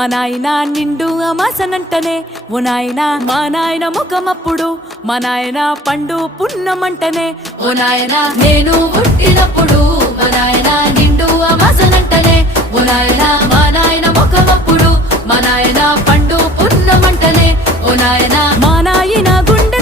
మా నాయన నిండు అమాసనంటనే ఓ నాయన మా నాయన ముఖమప్పుడు మా నాయన పండు పున్నమంటనే ఓ నాయన నేను పుట్టినప్పుడు మా నాయన నిండు అమాసనంటనే ఓ నాయన మా నాయన ముఖమప్పుడు మా నాయన పండు పున్నమంటనే ఓ నాయన మా నాయన గుండె